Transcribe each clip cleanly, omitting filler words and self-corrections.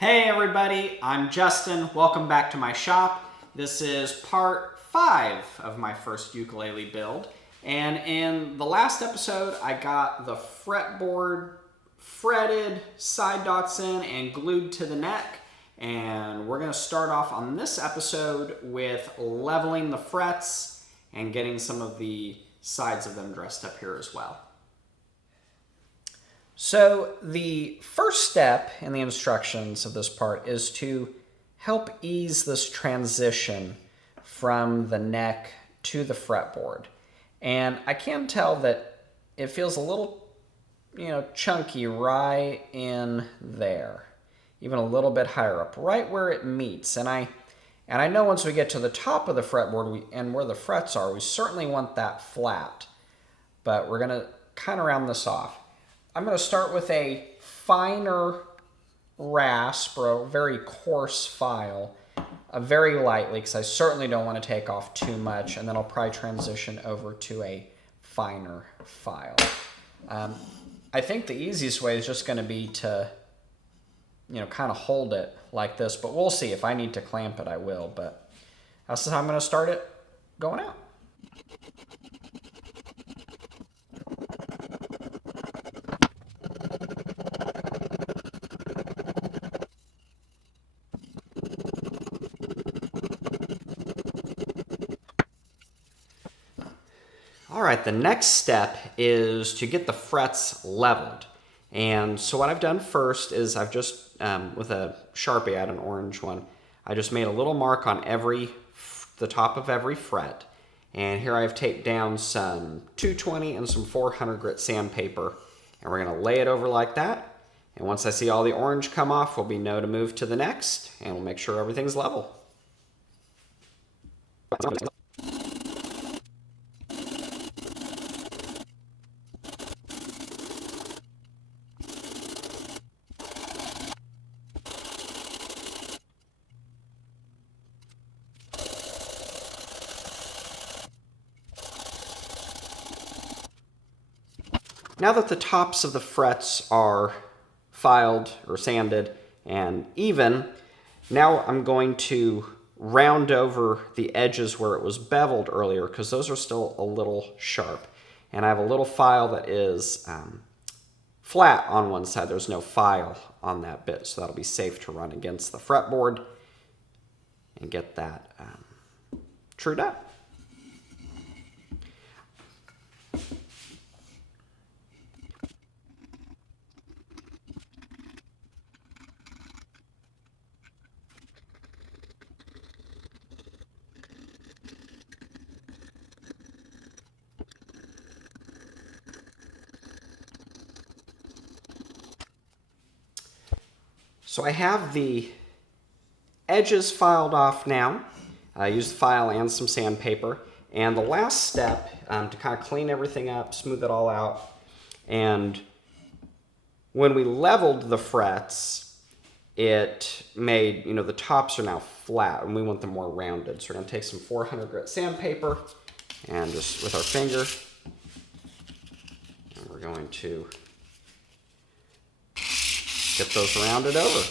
Hey everybody, I'm Justin. Welcome back to my shop. This is part 5 of my first ukulele build. And in the last episode, I got the fretboard fretted, side dots in, and glued to the neck. And we're going to start off on this episode with leveling the frets and getting some of the sides of them dressed up here as well. So the first step in the instructions of this part is to help ease this transition from the neck to the fretboard. And I can tell that it feels a little, chunky right in there, even a little bit higher up, right where it meets. And I know once we get to the top of the fretboard and where the frets are, we certainly want that flat, but we're going to kind of round this off. I'm going to start with a finer rasp or a very coarse file, very lightly, because I certainly don't want to take off too much, and then I'll probably transition over to a finer file. I think the easiest way is just going to be to, kind of hold it like this, but we'll see. If I need to clamp it, I will, but that's how I'm going to start it going out. All right, the next step is to get the frets leveled. And so what I've done first is I've just, with a Sharpie, I had an orange one, I just made a little mark on the top of every fret. And here I've taped down some 220 and some 400 grit sandpaper. And we're gonna lay it over like that. And once I see all the orange come off, we'll know to move to the next, and we'll make sure everything's level. Now that the tops of the frets are filed or sanded and even, now I'm going to round over the edges where it was beveled earlier, because those are still a little sharp. And I have a little file that is flat on one side. There's no file on that bit, so that'll be safe to run against the fretboard and get that trued up. So I have the edges filed off now. I used the file and some sandpaper. And the last step, to kind of clean everything up, smooth it all out. And when we leveled the frets, it made, the tops are now flat, and we want them more rounded. So we're going to take some 400 grit sandpaper, and just with our finger, and we're going to get those rounded over.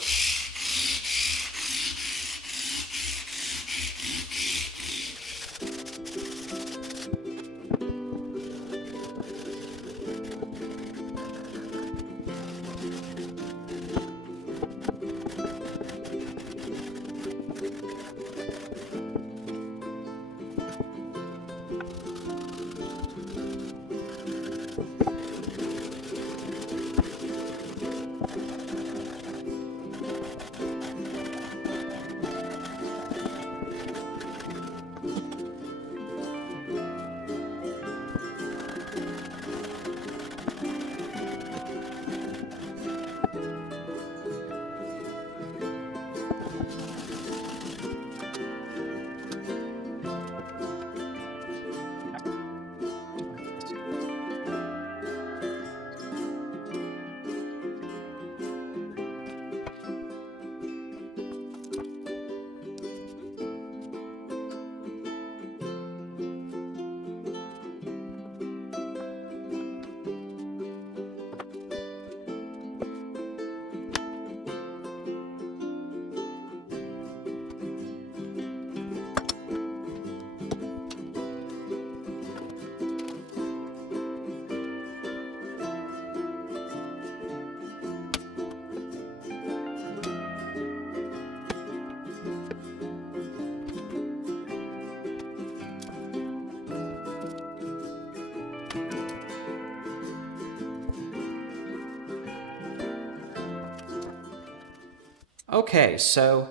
Okay, so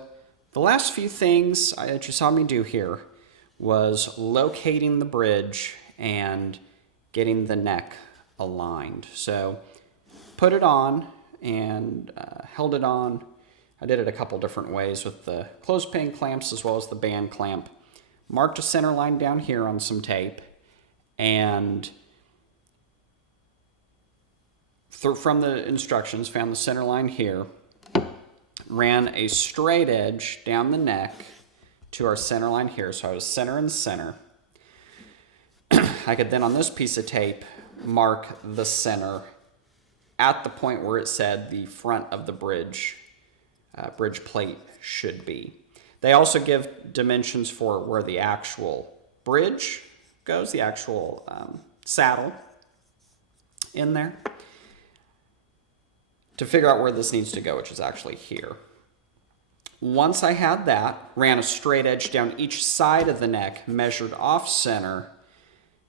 the last few things that you saw me do here was locating the bridge and getting the neck aligned. So put it on and held it on. I did it a couple different ways with the clothespin clamps as well as the band clamp. Marked a center line down here on some tape, and from the instructions found the center line here, ran a straight edge down the neck to our center line here, so I was center and center. I could then on this piece of tape mark the center at the point where it said the front of the bridge plate should be. They also give dimensions for where the actual bridge goes, the actual saddle in there, to figure out where this needs to go, which is actually here. Once I had that, ran a straight edge down each side of the neck, measured off center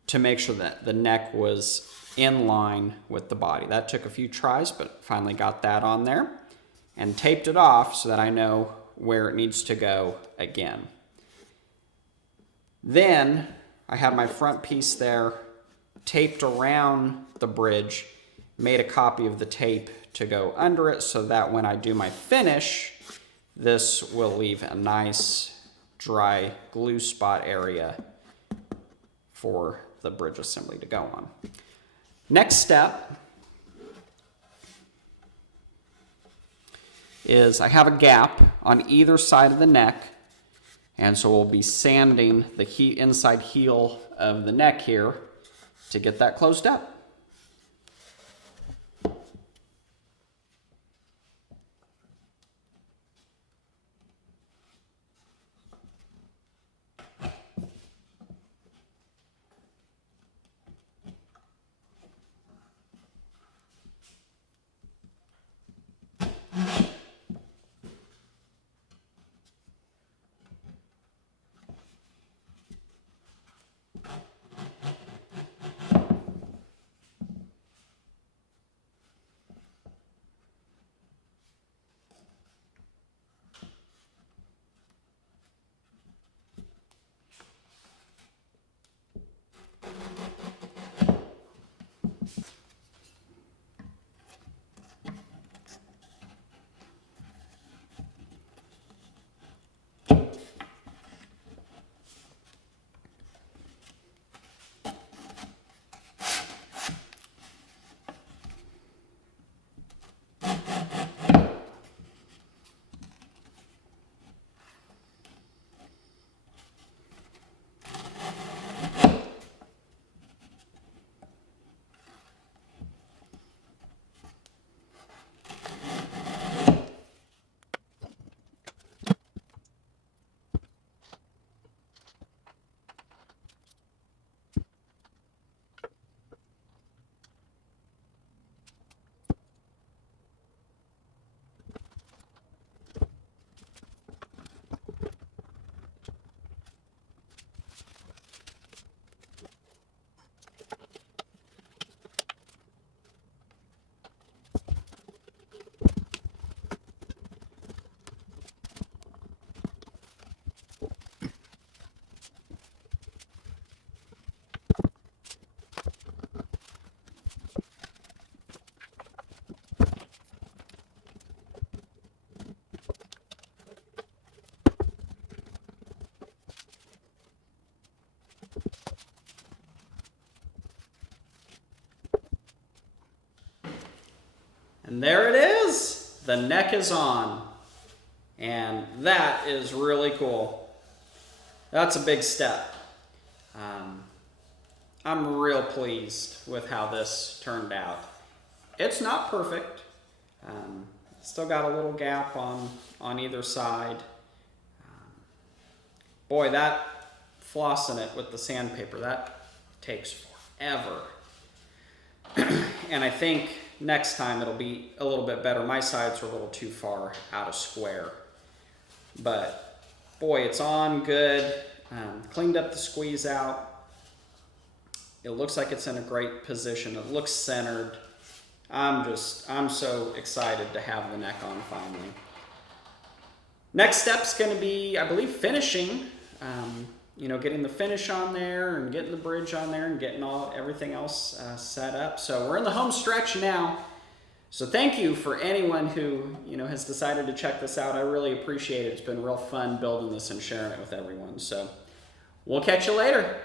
to make sure that the neck was in line with the body. That took a few tries, but finally got that on there, and taped it off so that I know where it needs to go again. Then I have my front piece there taped around the bridge, made a copy of the tape to go under it so that when I do my finish, this will leave a nice dry glue spot area for the bridge assembly to go on. Next step is I have a gap on either side of the neck, and so we'll be sanding the inside heel of the neck here to get that closed up. And there it is. The neck is on. And that is really cool. That's a big step. I'm real pleased with how this turned out. It's not perfect. Still got a little gap on either side. Boy, that flossing it with the sandpaper, that takes forever. And I think next time it'll be a little bit better. My sides are a little too far out of square. But boy, it's on good. Cleaned up the squeeze out. It looks like it's in a great position. It looks centered. I'm so excited to have the neck on finally. Next step's going to be, I believe, finishing. Getting the finish on there and getting the bridge on there and getting everything else set up. So we're in the home stretch now. So thank you for anyone who has decided to check this out. I really appreciate it. It's been real fun building this and sharing it with everyone. So we'll catch you later.